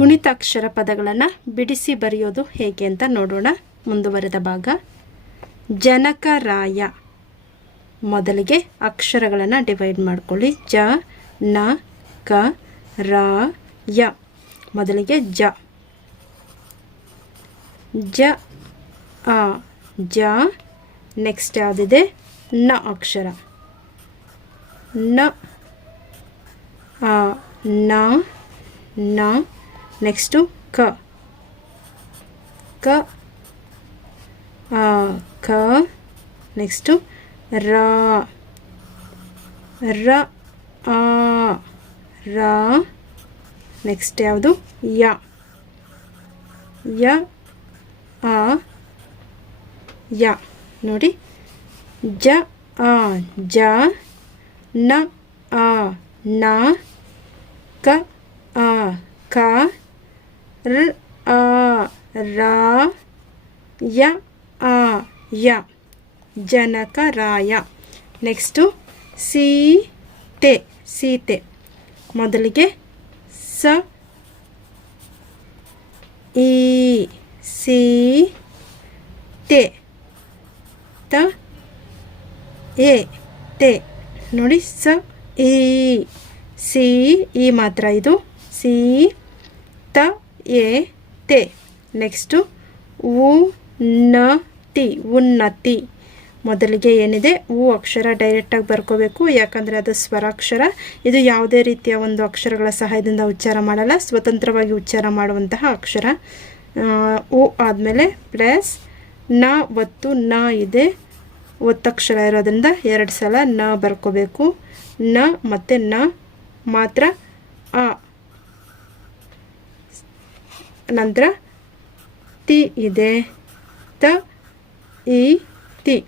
ಗುಣಿತಾಕ್ಷರ ಪದಗಳನ್ನು ಬಿಡಿಸಿ ಬರೆಯೋದು ಹೇಗೆ ಅಂತ ನೋಡೋಣ. ಮುಂದುವರೆದ ಭಾಗ. ಜನಕರಾಯ ಮೊದಲಿಗೆ ಅಕ್ಷರಗಳನ್ನು ಡಿವೈಡ್ ಮಾಡ್ಕೊಳ್ಳಿ. ಜ, ನ, ಕ, ರ, ಯ. ಮೊದಲಿಗೆ ಜ. ಜ, ಆ, ಜ. ನೆಕ್ಸ್ಟ್ ಯಾವುದಿದೆ? ನ ಅಕ್ಷರ. ನ, ಆ, ನ ನ ನೆಕ್ಸ್ಟು ಕ ಕ ಆ ಕ ನೆಕ್ಸ್ಟು ರ ರ ಆ ರ ನೆಕ್ಸ್ಟ್ ಯಾವುದು ಯ ಯ ಆ ಯ ನೋಡಿ ಜ ಆ ಜ ನ ಆ ನ ಕ ಆ ಕ ರ, ಆ, ರ, ಯ, ಆ, ಯ. ಜನಕರಾಯ. ನೆಕ್ಸ್ಟು ಸೀತೆ. ಸೀತೆ. ಮೊದಲಿಗೆ ಸ, ಈ ಸಿ ತೆ ತ, ಎ, ತೆ. ನೋಡಿ, ಸ, ಈ. ಸಿ, ಈ ಮಾತ್ರ ಇದು. ಸಿ, ತ ಎ, ತೆ. ನೆಕ್ಸ್ಟು ಉ, ನ ತಿ ಉನ್ನತಿ. ಮೊದಲಿಗೆ ಏನಿದೆ? ಉ ಅಕ್ಷರ ಡೈರೆಕ್ಟಾಗಿ ಬರ್ಕೋಬೇಕು. ಯಾಕಂದರೆ ಅದು ಸ್ವರಾಕ್ಷರ. ಇದು ಯಾವುದೇ ರೀತಿಯ ಒಂದು ಅಕ್ಷರಗಳ ಸಹಾಯದಿಂದ ಉಚ್ಚಾರ ಮಾಡಲ್ಲ. ಸ್ವತಂತ್ರವಾಗಿ ಉಚ್ಚಾರ ಮಾಡುವಂತಹ ಅಕ್ಷರ. ಉ ಆದಮೇಲೆ ಪ್ಲಸ್ನ ಒತ್ತು ನ ಇದೆ. ಒತ್ತಕ್ಷರ ಇರೋದ್ರಿಂದ ಎರಡು ಸಲ ನ ಬರ್ಕೋಬೇಕು. ನ ಮತ್ತು ನ. ಮಾತ್ರ ಆ ನಂತರ ತಿ ಇದೆ. ತ ಇ ತಿ.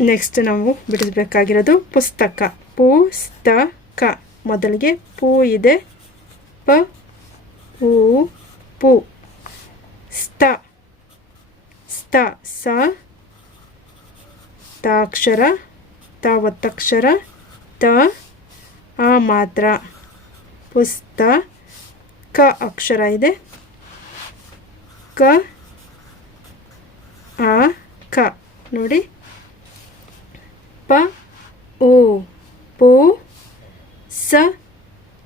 ನೆಕ್ಸ್ಟ್ ನಾವು ಬಿಡಿಸ್ಬೇಕಾಗಿರೋದು ಪುಸ್ತಕ. ಪುಸ್ತಕ. ಮೊದಲಿಗೆ ಪೂ ಇದೆ. ಪ ಪೂ ಪು. ಸ್ತ. ಸ್ತ, ಸ. ತಾಕ್ಷರ ತ ಒತ್ತಕ್ಷರ ತ, ಆ ಮಾತ್ರ. ಪುಸ್ತ. ಕ ಅಕ್ಷರ ಇದೆ. ಕ, ಆ, ಕ. ನೋಡಿ. ಪ, ಉ, ಪು, ಸ,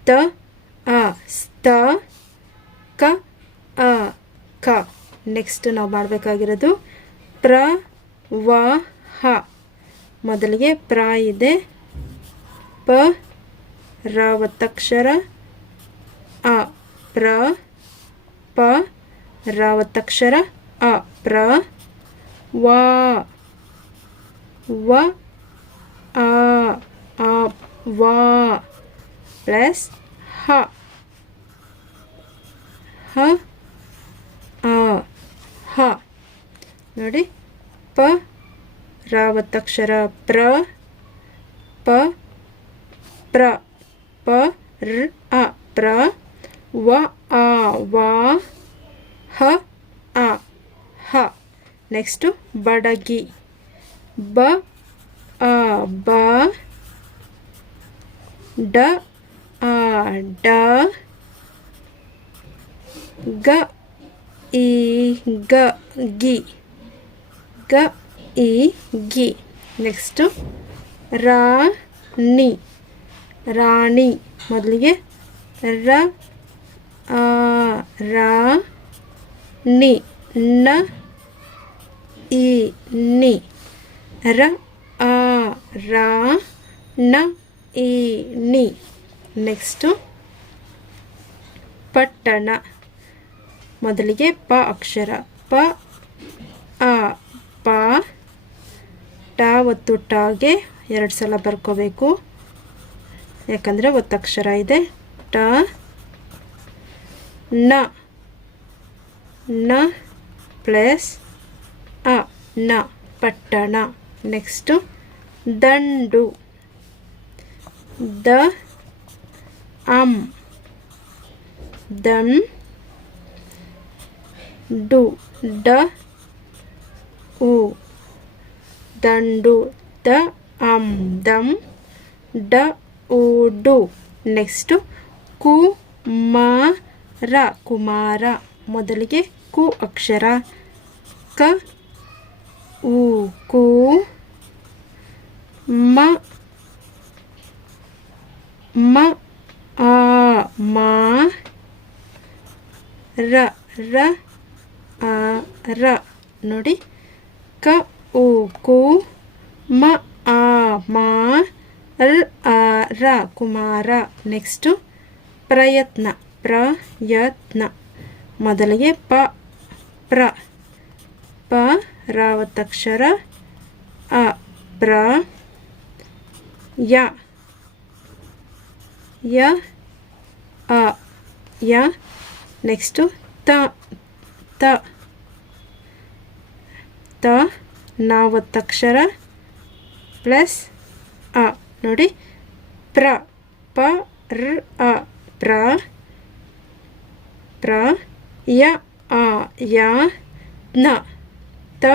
ತ ಆ ಸ್ತ, ಕ, ಅ, ಕ. ನೆಕ್ಸ್ಟ್ ನಾವು ಮಾಡಬೇಕಾಗಿರೋದು ಪ್ರ, ವ, ಹ. ಮೊದಲಿಗೆ ಪ್ರ ಇದೆ. ಪ, ರ ಒತ್ತಕ್ಷರ ಅ. ಪ್ರ ಪ ರ ಒತ್ತಕ್ಷರ ಅ, ಪ್ರ, ವ ವ ಆ ಆ ವ, ಪ್ಲಸ್ ಹ. ಹ ಆ ಹ. ನೋಡಿ, ಪ ರ ಒತ್ತಕ್ಷರ ಪ್ರ, ಪ ಪ್ರ, ಪ, ರ್, ಅ, ಪ್ರ. ವ ಆ ವ ಹ ಆ ಹ ನೆಕ್ಸ್ಟು ಬಡಗಿ ಬ ಆ ಬ ಡ ಆ ಡ ಗ ಈ ಗ ಗಿ ಗ ಈ ಗಿ ನೆಕ್ಸ್ಟು ರಾಣಿ ರಾಣಿ ಮೊದಲಿಗೆ ರ ಆ ರಾ, ನಿ, ನ, ಇ, ನಿ. ರ, ಆ, ರಾ, ನ, ಇ, ನಿ. ನೆಕ್ಸ್ಟು ಪಟ್ಟಣ. ಮೊದಲಿಗೆ ಪ ಅಕ್ಷರ. ಪ ಆ ಪ, ಟ ಒತ್ತು ಟಾಗೆ ಎರಡು ಸಲ ಬರ್ಕೋಬೇಕು. ಯಾಕಂದರೆ ಒತ್ತಕ್ಷರ ಇದೆ. ಟ ನ ನ ಪ್ಲಸ್ ಅ ನ ಪಟ್ಟಣ ನೆಕ್ಸ್ಟು ದಂಡು ದ ಅಂ ದಂ ಡು ಡ ಉ ದಂಡು ದ ಅಂ ದಂ ಡ ಉ ಡು ನೆಕ್ಸ್ಟು ಕು ಮ ರ, ಕುಮಾರ. ಮೊದಲಿಗೆ ಕು ಅಕ್ಷರ. ಕ, ಉ, ಕು, ಮ ಮ, ಆ, ಮಾ, ರ ರ, ಆ, ರ. ನೋಡಿ. ಕ, ಉ, ಕು, ಮ, ಆ, ಮಾ ರ ಆ, ರ, ಕುಮಾರ. ನೆಕ್ಸ್ಟು ಪ್ರಯತ್ನ. ಪ್ರಯತ್ನ ಮೊದಲಿಗೆ ಪ ಪ್ರ ಪ ರಾವತ್ತಕ್ಷರ ಅ ಪ್ರ ಯ ಯ ಅ ಯ ನೆಕ್ಸ್ಟು ತ ತ ತ ನಾವತ್ತಕ್ಷರ ಪ್ಲಸ್ ಅ ನೋಡಿ ಪ್ರ ಪ ರ್ ಅ ಪ್ರ ಪ್ರ ಯ ಆ ಯ ನ ತ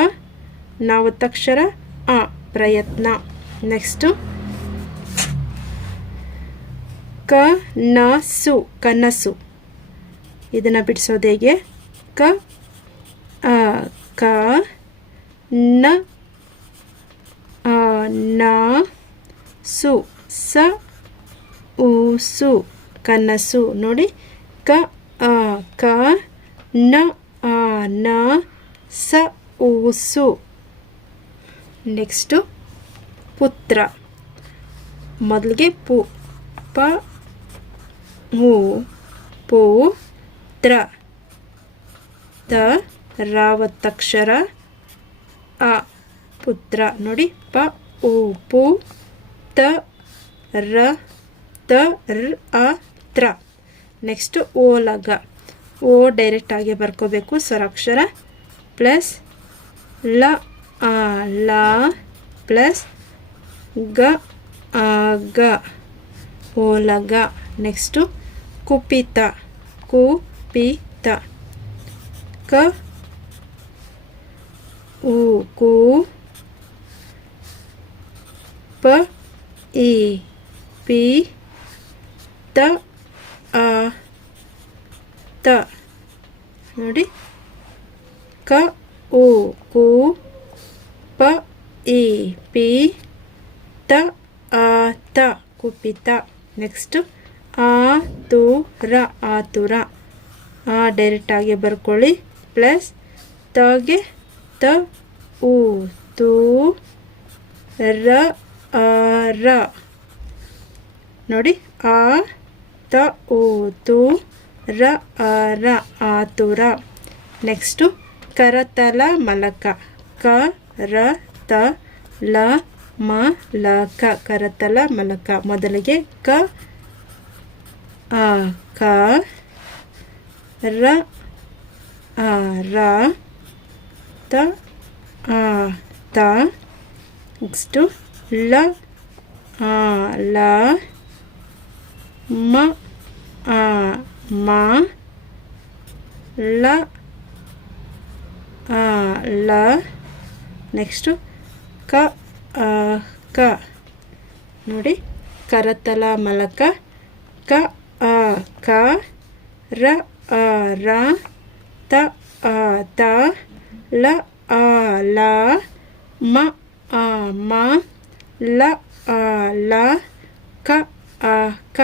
ನಾವತ್ತಕ್ಷರ ಆ ಪ್ರಯತ್ನ. ನೆಕ್ಸ್ಟು ಕ ನ ಸು ಕನಸು. ಇದನ್ನು ಬಿಡಿಸೋದು ಹೇಗೆ? ಕ ಆ ಕ ನ ಆ, ನ ಸು ಸ ಉ ಸು ಕನಸು. ನೋಡಿ ಕ ಕ, ನ, ಆ, ನ, ಸ ಓಸು ನೆಕ್ಸ್ಟ್ ಪುತ್ರ. ಮೊದಲಿಗೆ ಪು, ಪ ಮು ಪು ತ್ರ ತ, ರಾವತ್ತಕ್ಷರ, ಅ, ಪುತ್ರ. ನೋಡಿ, ಪ, ಉ, ಪು, ತ, ರ ತ, ರ, ಅ, ತ್ರ. ನೆಕ್ಸ್ಟು ಓಲಗ. ಓ ಡೈರೆಕ್ಟ್ ಆಗಿ ಬರ್ಕೋಬೇಕು ಸ್ವರಾಕ್ಷರ ಪ್ಲಸ್ ಲ, ಆ, ಲ ಪ್ಲಸ್ ಗ, ಆ, ಗ. ಓಲಗ ನೆಕ್ಸ್ಟು ಕುಪಿತ. ಕುಪಿತ. ಕ, ಉ, ಕು, ಪ, ಇ, ಪಿ, ತ, ಅ. ತ. ನೋಡಿ. ಕ, ಉ ಕು ಪ, ಇ, ಪಿ, ತ, ಆ, ತ. ಕುಪಿತ. ನೆಕ್ಸ್ಟು ಆ, ತು, ರ ಆತುರ ಆ ಡೈರೆಕ್ಟಾಗಿ ಬರ್ಕೊಳ್ಳಿ. ಪ್ಲಸ್ ತಗೆ ತ, ಉ, ತು, ರ, ಆ, ರ. ನೋಡಿ. ಆ, ತ, ಉ, ತು ರ ರ ಆತುರ ನೆಕ್ಸ್ಟು ಕರತಲ ಮಲಕ. ಕ, ರ, ತ, ಲ, ಮ, ಲ, ಕ. ಕರತಲ ಮಲಕ. ಮೊದಲಿಗೆ ಕ, ಆ, ಕ, ರ, ಆ, ರ, ತ, ಆ, ತ. ನೆಕ್ಸ್ಟು ಲ, ಆ, ಲ, ಮ, ಆ ಮ ಆ ಲ ನೆಕ್ಸ್ಟು ಕ ಕ. ನೋಡಿ, ಕರತಲ, ಮಲಕ, ಕ, ಆ, ಕ, ರ, ಆ, ರ, ತ, ಆ, ತ, ಲ, ಆ, ಲ, ಮ, ಆ, ಮ, ಲ, ಆ, ಲ, ಕ, ಆ, ಕ.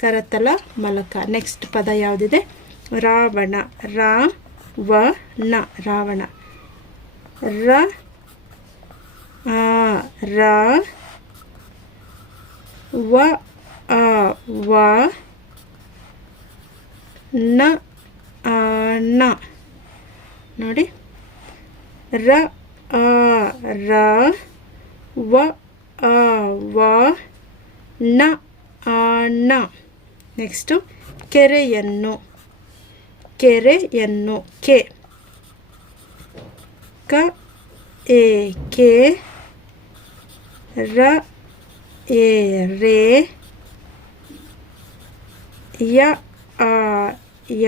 ಕರತಲ ಮಲಕ. ನೆಕ್ಸ್ಟ್ ಪದ ಯಾವುದಿದೆ? ರಾವಣ. ರಾ ವ, ನ. ರಾವಣ. ರ ರ, ವ, ಆ, ವ, ನ ನ. ನೋಡಿ. ರ, ಆ, ರ, ವ, ಆ, ವ, ನ ನ. ನೆಕ್ಸ್ಟು ಕೆರೆಯನ್ನು. ಕೆರೆಯನ್ನು ಕೆ. ಕ. ಎ. ಕೆ. ರ. ಎ. ರೇ. ಯ. ಆ. ಯ.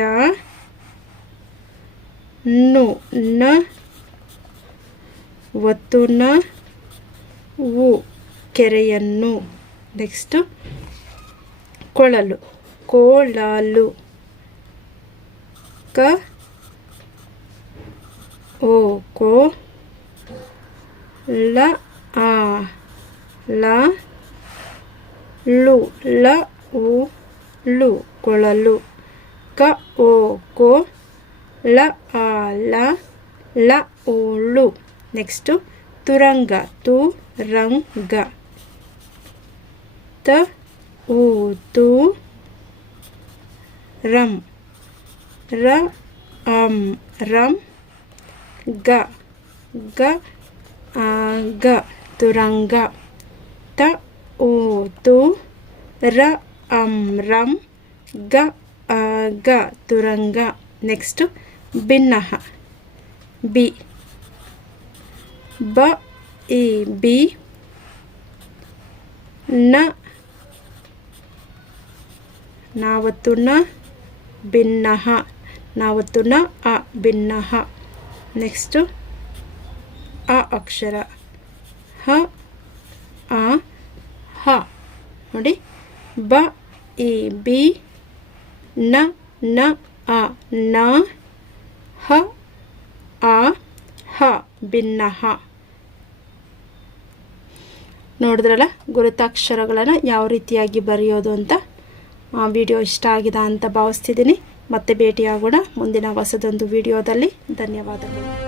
ನು. ನ. ಒತ್ತು ನ. ಉ. ಕೆರೆಯನ್ನು. ನೆಕ್ಸ್ಟು ಕೊಳಲು. ಕೋಳಲು ಕ ಓ ಕೋ ಲ ಆ ಲ ಲು ಲ ಉ ಲು ಕೊಳಲು ಕ ಓ ಕೋ ಲ ಆ ಲ ಲ ಉ ಲು ನೆಕ್ಸ್ಟು ತುರಂಗ ತು ರಂಗ ತ ಉ ತು ರಂ ರ ಅಂ ರಂ ಗ ಗ ಆ, ಗ ತುರಂಗ ತ ಉ ತು ರ ಅಂ ರಂ ಗ ಆ, ಗ ತುರಂಗ ನೆಕ್ಸ್ಟು ಭಿನ್ನಹ ಬಿ ಬ ಇ ಬಿ ನ ನಾವತ್ತು ನ ಭಿನ್ನಹ ನಾವತ್ತು ನ ಅ ಭಿನ್ನಹ ನೆಕ್ಸ್ಟು ಅ ಅಕ್ಷರ. ಹ ಆ ಹ. ನೋಡಿ, ಬ, ಇ, ಬಿ, ನ ನ, ಅ, ನ, ಹ ಆ ಹ. ಭಿನ್ನಹ ನೋಡಿದ್ರಲ್ಲ, ಗುರುತಾಕ್ಷರಗಳನ್ನು ಯಾವ ರೀತಿಯಾಗಿ ಬರೆಯೋದು ಅಂತ? ವಿಡಿಯೋ ಇಷ್ಟ ಆಗಿದೆ ಅಂತ ಭಾವಿಸ್ತಿದ್ದೀನಿ. ಮತ್ತೆ ಭೇಟಿಯಾಗೋಣ ಮುಂದಿನ ಹೊಸದೊಂದು ವಿಡಿಯೋದಲ್ಲಿ. ಧನ್ಯವಾದಗಳು.